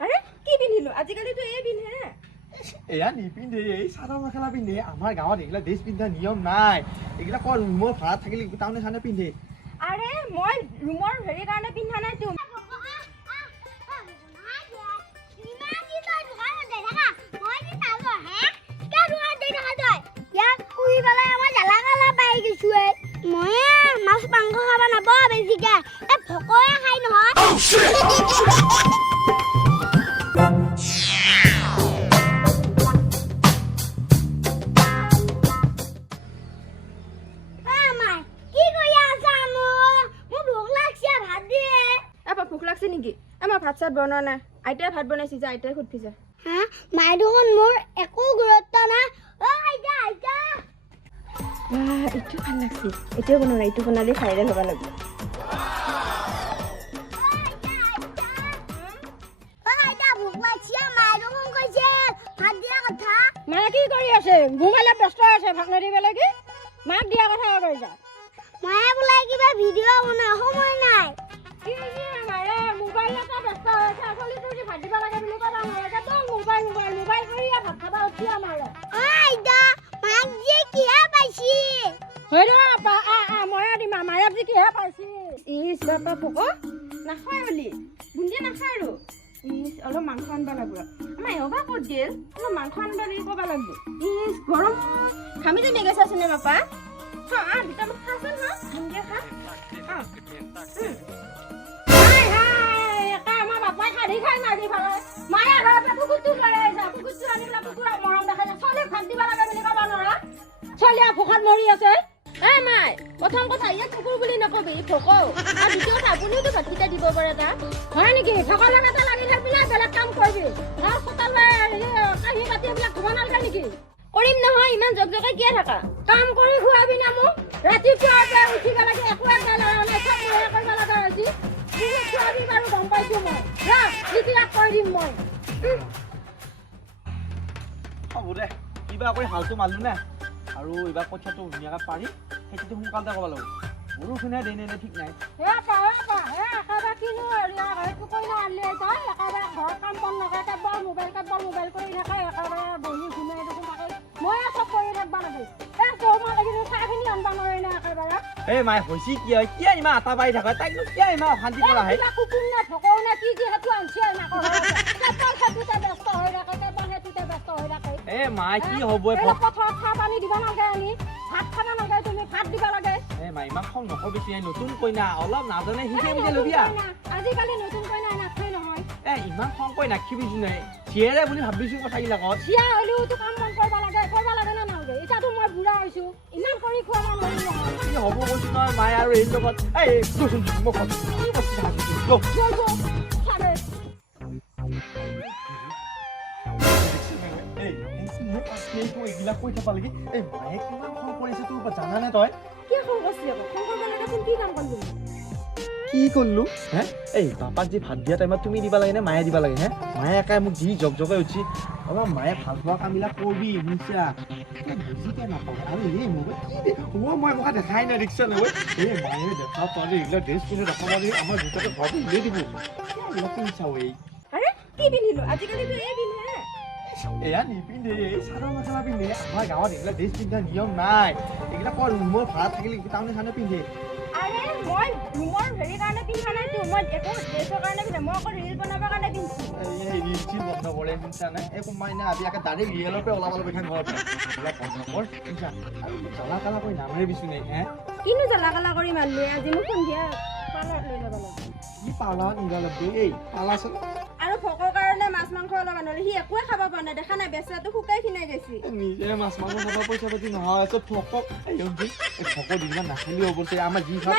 আৰে কি পিন্ধিলো আজিকালি তো এই পিন্ধে এয়া নিপিন্ধে এই চাদৰ মেখেলা পিন্ধে আমাৰ গাঁৱত এইগিলা ড্ৰেছ পিন্ধা নিয়ম নাই এইগিলা কোৱা ৰুমৰ ভাড়াত থাকিলে টাউনে চানে পিন্ধে আৰে মই ৰুমৰ হেৰি কাৰণে পিন্ধা নাই তুমি মাছ মাংস খাব নাপাওঁ বেছিকে ভকয়ে খাই নহয় ভোক লাগছে নেকি আমাৰ ভাত চাত বনোৱা নাই আইতাই ভাত বনাইছে যে আইতাই খুটফি যা হা মাই দেখোন মোৰ একো গুৰুত্ব নাই অ আইতা আইতা এইটো ভাল লাগছে এতিয়াও বনোৱা এইটো বনালে ভাইৰেল হ'ব লাগিব মায়ে কি কৰি আছে মোবাইলত ব্যস্ত আছে ভাত নদিব লাগে মাক দিয়া কথা কৈ যা মায়ে বোলে কিবা ভিডিঅ' বনাই সময় নাই কি মায়ে মোবাইলতে ব্যস্ত আছে আসলে তুমি ভাত দিব লাগে বুলি কথা নালাগে তো মোবাইল মোবাইল মোবাইল কৰি ভাত খাবা উঠি আমাৰে আইতা মাক যে কিহে পাইছি হয় আপা ময়া দি মায়ে আজি কিহে পাইছি ইস বাপা ভোক নাখায় বুলি বুন্দি নাখায় আৰু ইস অলপ মাংস আনবা লাগিব আমাৰ এবা ক'ত গেল অলপ মাংস আনবা লাগি ক'বা লাগিব ইস গৰম খামি যে নেগেছা আছে নে বাপা হা দুটামান খাচোন হা বুন্দি খা হাই হাই একা আমাৰ বাপাই খাদি খাই মাৰি ফালে মায়ে ঘৰতে কুকুৰটো লৈ আহিছে কুকুৰটো আনি পেলাই কুকুৰৰ মৰম দেখাইছে চলি ভাত দিব লাগে বুলি ক'বা নোৱাৰা চলিয়া ভোকত মৰি আছে মাই প্ৰথম কথা ইয়াত কুকুৰ বুলি নকবি ভোক আৰু দ্বিতীয় কথা আপুনিওতো ভাতকেইটা দিব পাৰে তাক হয় নেকি থকাৰ লগতে লাগি থাকিবি না বেলেগ কাম কৰিবি ঘৰ চোতাল কাঁহী বাতি এইবিলাক ধুব নালাগে নেকি কৰিম নহয় ইমান জগ জগাই কিয় থাকা কাম কৰি খুৱাবি না মোক ৰাতিপুৱাৰ পৰা উঠিব লাগে একো এটা ল'ৰা নাই চব ময়ে কৰিব লগা হৈছে খুৱাবি বাৰু গম পাইছো মই এতিয়া কৈ দিম মই হ'ব দে কিবা কৰি হালটো মাৰিলো নে আৰু এইবাৰ কঠিয়াটো ধুনীয়াকৈ পাৰি খেতিটো সোনকালতে ক'ব লাগিব বৰষুণে দেই নে ঠিক নাই একেবাৰে কিনো কইনা আনলি তই একেবাৰে ঘৰ কাম বন নকৰে কেৱল মোবাইল কৰি থাকে একেবাৰে বহি ঘূমাই দেখোন থাকে মই চব কৰি থাকিব লাগে মই লাগিলে চাহখিনি আনবা নোৱাৰি না একেবাৰে এই মায়ে হৈছে কি হয় কিয় ইমান আটা পাৰি থাকে তাইকনো কিয় ইমান অশান্তি কৰা হয় কুকুৰ নে ভকৌ নে কি সেইটো আনছি কেৱল সেইটোতে ব্যস্ত হৈ থাকে এই মায়ে কি হ'ব পথাৰত চাহ পানী দিব নালাগে আনি ভাত খাব নালাগে তুমি ভাত দিব লাগে এই মাই ইমান খং নকবি নতুন কইনা অলপ নাজানে শিকে বুজি ল'বিয়া আজিকালি নতুন কইনা নাখায় নহয় ইমান খং কৈ নাখিবি নাই চিয়েৰে বুলি ভাবিছো কথাবিলাকত চিয়া হ'লেওতো কাম বন কৰিব লাগে নে নালাগে এতিয়াতো মই বুঢ়া হৈছো ইমান কৰি খুৱাব নোৱাৰিম নহয় কি হ'ব কৈছো নহয় মায়ে আৰু এই লগত এইবিলাক কৈ থাকা লাগি এই মায়ে কিমান খং কৰিছে তোৰ ওপৰত জানানে তই কি খং কৰিছি আকৌ খং কৰিব লাগে কি কাম কৰিলি কি কৰিলো হে এই পাপাক যি ভাত দিয়া টাইমত তুমি দিবা লাগে নে মায়ে দিবা লাগে হে মায়ে একাই মোক যি জগ জগাই উঠি অলপ মায়ে ভাল পোৱা কামবিলাক কৰিবি শুনিছা বুজিকে নাপাওঁ আৰু এই মই মোক দেখাই নাই দেখিছা নহয় এই মায়ে দেখা পালে এইবিলাক ড্ৰেছ পিন্ধি দেখা পালে আমাৰ দুটাকে ঘৰটো উলিয়াই দিব এইবিলাক পিন্ধাও এই আৰে কি পিন্ধিলো আজিকালিতো এই পিন্ধে এয়া নিপিন্ধে এই চাদৰ মেখেলা পিন্ধে আমাৰ গাঁৱত এইবিলাক ড্ৰেছ পিন্ধা নিয়ম নাই এইবিলাক কোৱা ৰুমৰ ভাড়াত থাকিলে টাউনে চানে পিন্ধে আৰে মই ৰুমৰ হেৰি কাৰণে পিন্ধা নাই মই একো ড্ৰেছৰ কাৰণে পিন্ধা মই অকল ৰিল বনাবৰ কাৰণে পিন্ধিছো এই ৰিল চিল বন্ধ কৰে শুনিছা নে এই কোনোবাই নে আজি একে ডাইৰেক্ট ৰিয়েলৰ পৰা ওলাব লগা ঘৰত এইবিলাক বন্ধ কৰ শুনিছা আৰু জ্বলা কালা কৰি নামাৰে বিচু নাই হে কিনো জ্বলা কালা কৰি মাৰিলো আজি মোক সন্ধিয়া পাৰ্লাৰত লৈ যাব লাগে কি পাৰ্লাৰত নিবা লাগব এই পাৰ্লাৰ আৰু ভকৰ কাৰণে মাছ মাংস অলপ আনলে সি একোৱে খাব পৰা নাই দেখা নাই বেচৰাটো শুকাই খিনাই গৈছে নিজে মাছ মাংস খাব পইচা পাতি নহয় চব ভকক ভকক দিবা নাখালি হ'ব আমাৰ যি খাওঁ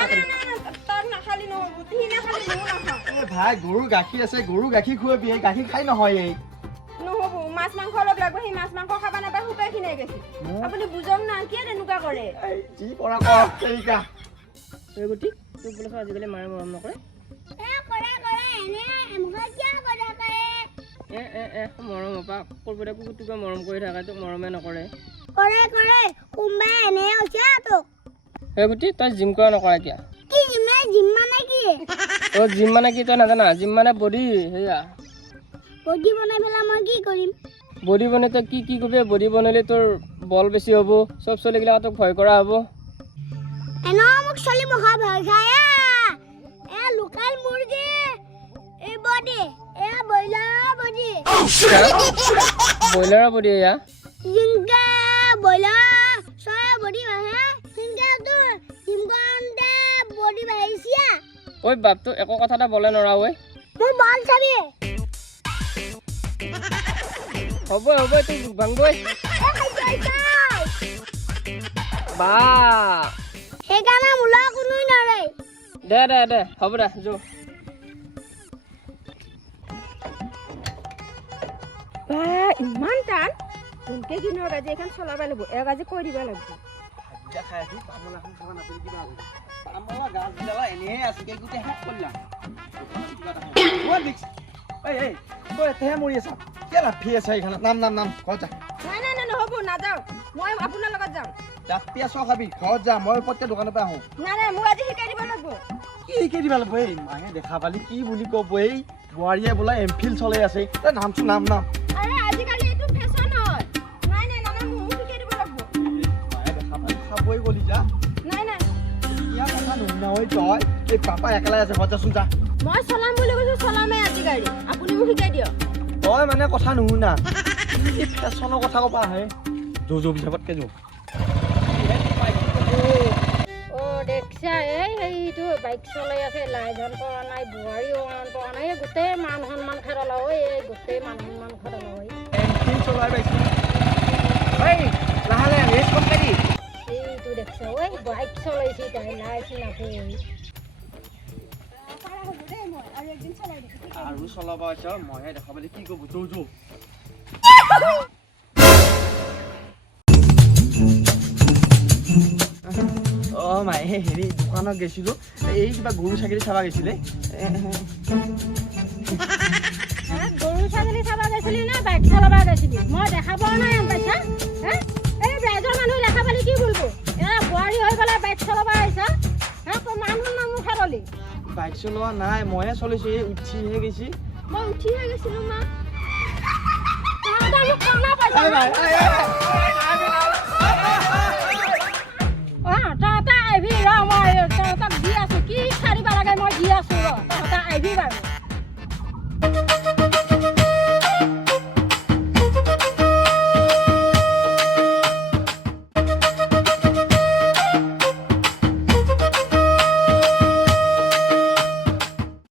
তাক নাখালি নহ'ব সি নাখালি ময়ো নাখাওঁ এই ভাই গৰুৰ গাখীৰ আছে গৰু গাখীৰ খুৱাবি এই গাখীৰ খাই নহয় এই নহ'ব মাছ মাংস অলপ লাগিব সি মাছ মাংস খাব নাপায় শুকাই খিনাই গৈছে আপুনি বুজক না কিয় তেনেকুৱা কৰে যি কৰা কৰ সেইকা এই গতি তোক বোলে আজিকালি মায়ে মৰম নকৰে মৰম আপা কৰবাতে কুকুৰটোকে মৰম কৰি থাকে তোক মৰমে নকৰে কৰে কোনোবাই এনে হৈছে তোক এই গতি তই জিম কৰা নকৰা এতিয়া কি জিম মানে কি দিয়ে অ জিম মানে কি তই নাজানা জিম মানে বডি সেয়া বডি বনাই পেলাই মই কি কৰিম বডি বনাই তই কি কৰিবি বডি বনালে তোৰ বল বেছি হ'ব চব ছোৱালীগিলাক তোক ভয় কৰা হ'ব এনে মোক চলি মহা ভয় খায় এ লোকেল মুৰ্গী এই বডি এ ব্ৰইলাৰ বডি ব্ৰইলাৰৰ বডি এয়া জিংকা ব্ৰইলাৰ চয়া বডি বাহে জিংকা তোৰ জিমকনতে বডি বাহিছিয়া ঐ বাপটো একো কথা এটা বলে নৰা ঐ মোৰ বল চাবি হ'ব তোক ভাংবই বা সেইকাৰণে মোলা কোনোই নৰে দে হ'ব দে যো ইমান টান এনেকে কিনো গাজি এখন চলাব লাগিব এগাজি কৈ দিব লাগিব ভাতকেইটা খাই আহি তামোল এখন খাব নাপালি কিবা হ'ব তামোলৰ গাছবিলাক এনেই আছে গোটেই শেষ কৰিলা এই তই এতেহে মৰি আছা কিয় লাফি আছা এইখানে নাম ঘৰত যা নাই নহ'ব নাযাওঁ মই আপোনাৰ লগত যাম ৰাতি আছ খাবি ঘৰত যা মই প্ৰত্যেক দোকানৰ পৰা আহোঁ নাই মোক আজি শিকাই দিব লাগিব কি শিকাই দিবা লাগিব এই মায়ে দেখা পালি কি বুলি ক'ব এই বোৱাৰীয়ে বোলে এমফিল চলাই আছে তই নামচোন নাম আৰে আজিকালি এইটো ফেশ্বন হয় নাই মোক শিকাই দিব লাগিব মায়ে দেখা পালি খাবই গলি যা নাই ইয়াৰ কথা নুশুনা ঐ তই এই পাপা একেলাই আছে ঘৰত যাচোন যা মই চলাম বুলি কৈছোঁ চলামেই আজি গাড়ী আপুনি মোক শিকাই দিয়ক তই মানে কথা নুশুনা এই ফেশ্বনৰ কথা ক'বা আহে যৌ পিছাপতকে যৌ দেখছা এইটো বাইক চলাই আছে লাইজন পৰা নাই বোৱাৰীও পৰা নাই গোটেই মান সন্মান খেৰলা এই গোটেই মান সন্মান খেৰলা এমফিল চলাই পাইছো লাহে ৰেচ কম্পানী এইটো দেখছা বাইক চলাইছে তাই লাইছে নাপৰি আৰু চলাব আছে মইহে দেখা পালি কি ক'ব যৌ অ' মায়ে হেৰি দোকানত গৈছিলোঁ এই কিবা গৰু ছাগলী চাব গৈছিলে গৰু ছাগলী চাব গৈছিলি নে বাইক চলাব গৈছিলি মই দেখা পোৱা নাই পাইছা এই ৰাইজৰ মানুহ দেখা পালি কি বলবো বোৱাৰী হৈ পেলাই বাইক চলাব আহিছা মানুহ খেৰলি বাইক চলোৱা নাই মইহে চলিছোঁ এই উঠিহে গৈছি মই উঠিহে গৈছিলোঁ মা